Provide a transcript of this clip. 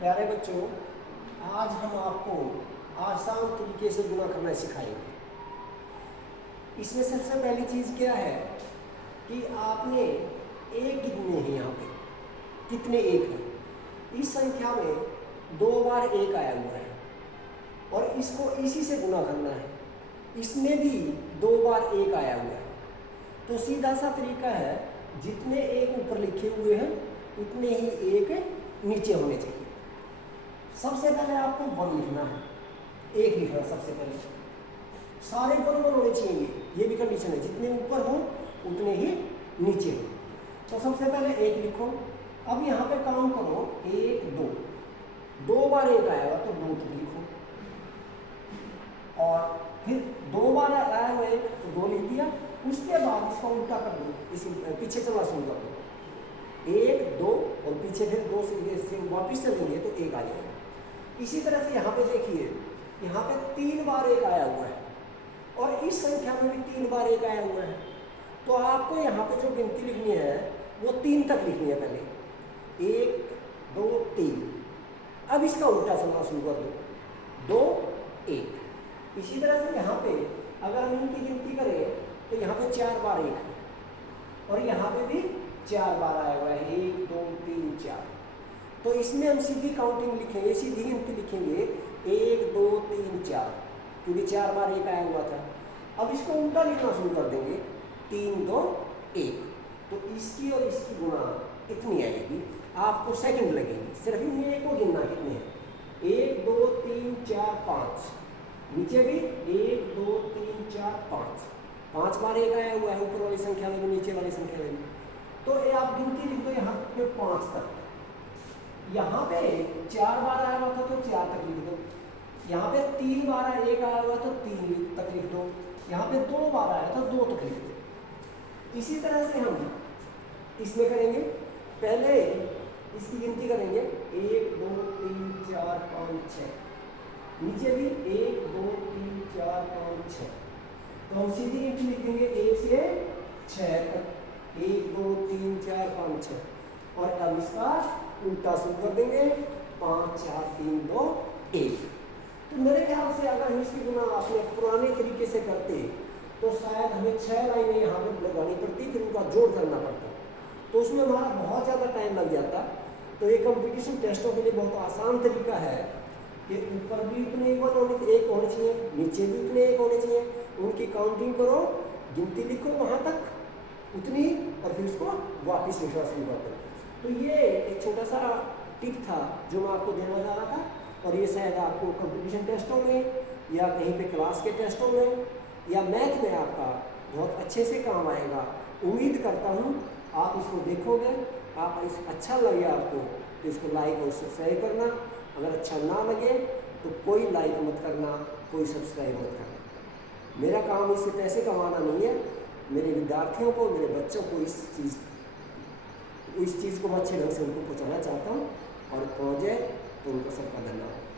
प्यारे बच्चों, आज हम आपको आसान तरीके से गुणा करना सिखाएंगे। इसमें सबसे पहली चीज़ क्या है कि आपने एक कितने हैं, यहाँ पे कितने एक हैं। इस संख्या में 2 बार 1 आया हुआ है और इसको इसी से गुणा करना है। इसमें भी 2 बार 1 आया हुआ है। तो सीधा सा तरीका है, जितने एक ऊपर लिखे हुए हैं उतने ही एक नीचे होने चाहिए। सबसे पहले आपको 1 लिखना है, 1 लिखना है सबसे पहले। सारे 1 होने चाहिए, ये भी कंडीशन है, जितने ऊपर हो उतने ही नीचे हो। तो सबसे पहले 1 लिखो। अब यहाँ पे काउंट करो, 1 2, 2 बार 1 आएगा तो 2 लिखो, और फिर 2 बार आया हुआ 1 तो 2 लिख दिया। उसके बाद इसका उल्टा कर दो, इस पीछे चलना शुरू कर दो, 1 2 और पीछे फिर 2 से वापिस चलेंगे तो 1 आ जाएगा। इसी तरह से यहाँ पे देखिए, यहाँ पे 3 बार 1 आया हुआ है और इस संख्या में भी 3 बार 1 आया हुआ है। तो आपको यहाँ पे जो गिनती लिखनी है वो 3 तक लिखनी है पहले, 1 2 3। अब इसका उल्टा चलना शुरू कर दो, 2 1। इसी तरह से यहाँ पे अगर हम इनकी गिनती करें तो यहाँ पे 4 बार 1 है और यहाँ पे भी 4 बार आया हुआ है, 1 2 3 4। तो इसमें हम सीधी काउंटिंग लिखेंगे, सीधी गिनती लिखेंगे, 1 2 3 4, क्योंकि 4 बार 1 आया हुआ था। अब इसको उल्टा लिखना शुरू कर देंगे, 3 2 1। तो इसकी और इसकी गुणा इतनी आएगी, आपको सेकंड लगेगी। सिर्फ इनमें एक को गिनना कितने हैं, 1 2 3 4 5। नीचे भी 1 2 3 4 5, 5 बार 1 आया हुआ है ऊपर वाली संख्या में भी, नीचे वाली संख्या में भी। तो ये आप गिनती लिख दो यहाँ पे 5 तक। यहाँ पे 4 बार आया हुआ था तो 4 तक लिख दो। यहाँ पे 3 बार 1 आया हुआ तो 3 तक लिख दो। यहाँ पे 2 बार आया तो 2 तक लिख दो। इसी तरह से हम इसमें करेंगे, पहले इसकी गिनती करेंगे, 1 2 3 4 5 6। नीचे भी 1 2 3 4 5 6। तो हम सीधी गिनती लिख देंगे 1 से 6 तक, 1 2 3 4 5 6। और अब इसका उल्टा शुरू कर देंगे, 5 4 3 2 1। तो मेरे ख्याल से अगर हम इसकी गुणा अपने पुराने तरीके से करते तो शायद हमें 6 लाइनें यहाँ पर लगानी पड़ती, फिर उनका जोड़ करना पड़ता, तो उसमें हमारा बहुत ज़्यादा टाइम लग जाता। तो ये कंपटीशन टेस्टों के लिए बहुत आसान तरीका है कि ऊपर भी उतने एक होने चाहिए, नीचे भी उतने 1 होने चाहिए। उनकी काउंटिंग करो, गिनती लिखो वहाँ तक उतनी, और फिर उसको वापस लिखना शुरू कर दो। तो ये एक छोटा सा टिप था जो मैं आपको देना चाह रहा था, और ये शायद आपको कंपटीशन टेस्टों में या कहीं पे क्लास के टेस्टों में या मैथ में आपका बहुत अच्छे से काम आएगा। उम्मीद करता हूँ आप इसको देखोगे, आप इस अच्छा लगे आपको तो इसको लाइक और सब्सक्राइब करना। अगर अच्छा ना लगे तो कोई लाइक मत करना, कोई सब्सक्राइब मत करना। मेरा काम इससे पैसे कमाना नहीं है, मेरे विद्यार्थियों को, मेरे बच्चों को इस चीज़ को अच्छे ढंग से उनको पहुँचाना चाहता हूँ, और पहुँचे तो उनको सबका धन्यवाद।